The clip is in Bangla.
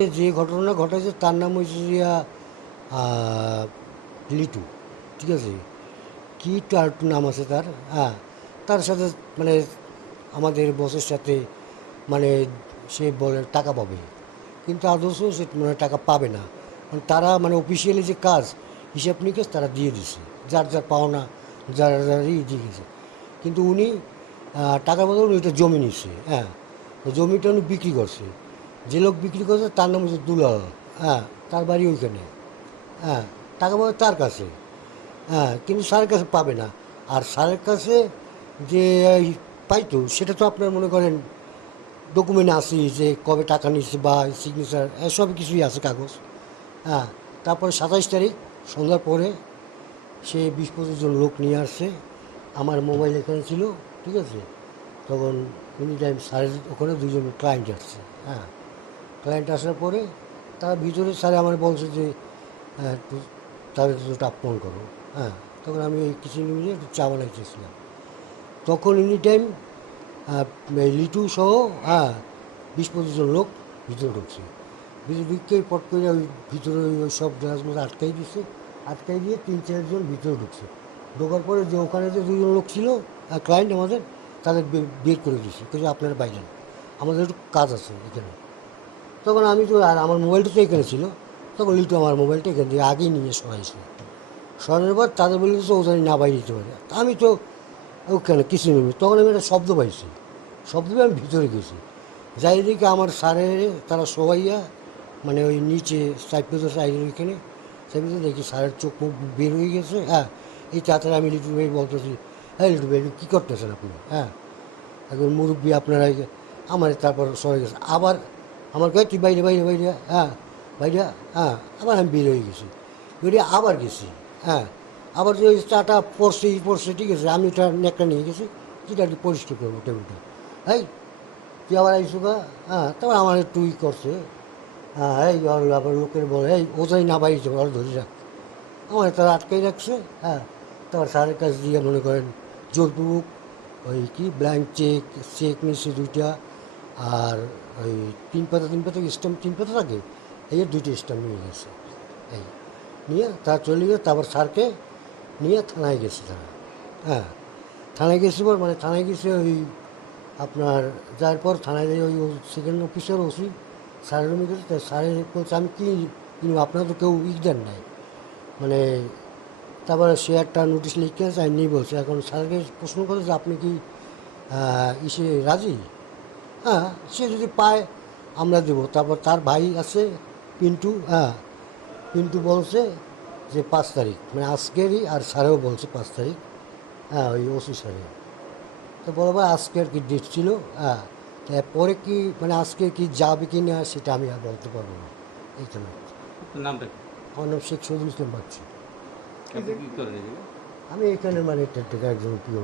যে ঘটনা ঘটেছে তার নাম হচ্ছে আহ, লিটু, ঠিক আছে। কি তার একটু নাম আছে তার, হ্যাঁ। তার সাথে মানে আমাদের বসের সাথে মানে সে বলে টাকা পাবে, কিন্তু আদর্শ সে মানে টাকা পাবে না। মানে তারা মানে অফিসিয়ালি যে কাজ, হিসাব নিকেশ তারা দিয়ে দিছে, যার যার পাওনা যার যারই দিয়ে গেছে। কিন্তু উনি টাকার বদলে উনি একটা জমি নিচ্ছে, হ্যাঁ। তো জমিটা উনি বিক্রি করছে। যে লোক বিক্রি করছে তার নাম হচ্ছে দুলাল, হ্যাঁ। তার বাড়ি ওইখানে, হ্যাঁ। টাকা পাবে তার কাছে, হ্যাঁ, কিন্তু স্যারের কাছে পাবে না। আর স্যারের কাছে যে পাইতো সেটা তো আপনার মনে করেন ডকুমেন্ট আছে, যে কবে টাকা নিচ্ছে বা সিগনেচার সব কিছুই আছে, কাগজ, হ্যাঁ। তারপরে 27 তারিখ সন্ধ্যার পরে সে 20-25 জন লোক নিয়ে আসছে। আমার মোবাইল এখানে ছিল, ঠিক আছে। তখন এনি টাইম স্যারের ওখানে 2জন ক্লায়েন্ট আসছে, হ্যাঁ। ক্লায়েন্ট আসার পরে তার ভিতরে স্যারে আমার বলছে যে একটু তাদের দুটো আপন করো, হ্যাঁ। তখন আমি ওই কিচেন রুমে একটু চা বানাইতেছিলাম। তখন এনি টাইম লিটু সহ, হ্যাঁ, 20-25 জন লোক ভিতরে ঢুকছে। ভিতরে ঢুকতে পট করে ওই ভিতরে ওই সব গ্লাসগুলো আটকাই দিচ্ছে। আটকাই দিয়ে 3-4 জন ভিতরে ঢুকছে। ঢোকার পরে যে ওখানে যে 2জন লোক ছিল ক্লায়েন্ট আমাদের, তাদের বের করে দিচ্ছে, কিন্তু আপনারা বাইরে আমাদের একটু কাজ আছে এখানে। তখন আমি তো, আর আমার মোবাইলটা তো এখানে ছিল। তখন লিটু আমার মোবাইলটা এখান থেকে আগেই নিয়ে সরাইছে। সরানোর পর তাদের বললে তো ওখানে না বাইরে দিতে পারে, তা আমি তো ওখানে কিছু নেই। তখন আমি একটা শব্দ পাইছি, শব্দ পেয়ে আমি ভিতরে গেছি। যাই দিকে আমার স্যারের তারা সবাইয়া মানে ওই নিচে সাইপ্রেসের সাইডের ওইখানে সাইপ্রেসে দেখি স্যারের চোখ মুখ বের হয়ে গেছে, হ্যাঁ। এই তাড়াতাড়ি আমি লিটু ভাই বলতেছি, হ্যাঁ লিটু ভাই কী করতেছেন আপনি, হ্যাঁ। একজন মুরব্বী আপনারা আমার, তারপর সরে গেছে আবার। আমার কাছে তুই বাইরে বাইরে বাইরে, হ্যাঁ, বাইরে, হ্যাঁ। আবার আমি বের হয়ে গেছি, বেরিয়ে আবার গেছি, হ্যাঁ। আবার যে ওই চাটা পড়ছে, ঠিক আছে। আমি ওটা নেকটা নিয়ে গেছি, যেটা আর কি পরিষ্কার করবো টেবিলটা। এই তুই আবার আইসু গা, হ্যাঁ। তারপর আমার একটু করছে, হ্যাঁ। এই আবার লোকের বলে, এই ওটাই না বাইরেছে, ওরা ধরে রাখ। আমার তারা আটকাই রাখছে, হ্যাঁ। তারপর স্যারের কাছে দিয়ে মনে করেন জোরপূর্বক ওই কি ব্ল্যাঙ্ক চেক, চেক নিচ্ছে 2টা, আর ওই 3 পাতা স্ট্যাম্প, 3 পাতা থাকে, এই 2টা স্ট্যাম্প নিয়ে গেছে। এই নিয়ে তারা চলে গেছে। তারপর স্যারকে নিয়ে থানায় গেছে তারা, হ্যাঁ। থানায় গেছে পর মানে থানায় গেছে ওই আপনার, যার পর থানায় গিয়ে ওই সেকেন্ড অফিসার ওসি স্যারের রুমে গেছে। স্যারের বলছে আমি কি কিনবো, আপনারা তো কেউ দেন নাই, মানে। তারপরে সে একটা নোটিশ লিখে চাইনি বলছে। এখন স্যারকে প্রশ্ন করে যে আপনি কি ইসে রাজি, হ্যাঁ। সে যদি পায় আমরা দেবো। তারপর তার ভাই আছে পিন্টু, হ্যাঁ। পিন্টু বলছে যে 5 তারিখ মানে আজকেরই, আর স্যারেও বলছে 5 তারিখ, হ্যাঁ, ওই ওসি স্যারে। তো বরাবর আজকে আর কি ডেট ছিল, হ্যাঁ। পরে কি মানে আজকে কি যাবে কি না সেটা আমি আর বলতে পারবো না, এইখানে। আপনার নামটা কি? আমার নাম শেখ শহীদুল ইসলাম বাচ্চু। আপনি কি করেন এখানে? আমি এখানে মানে একজন প্রিয়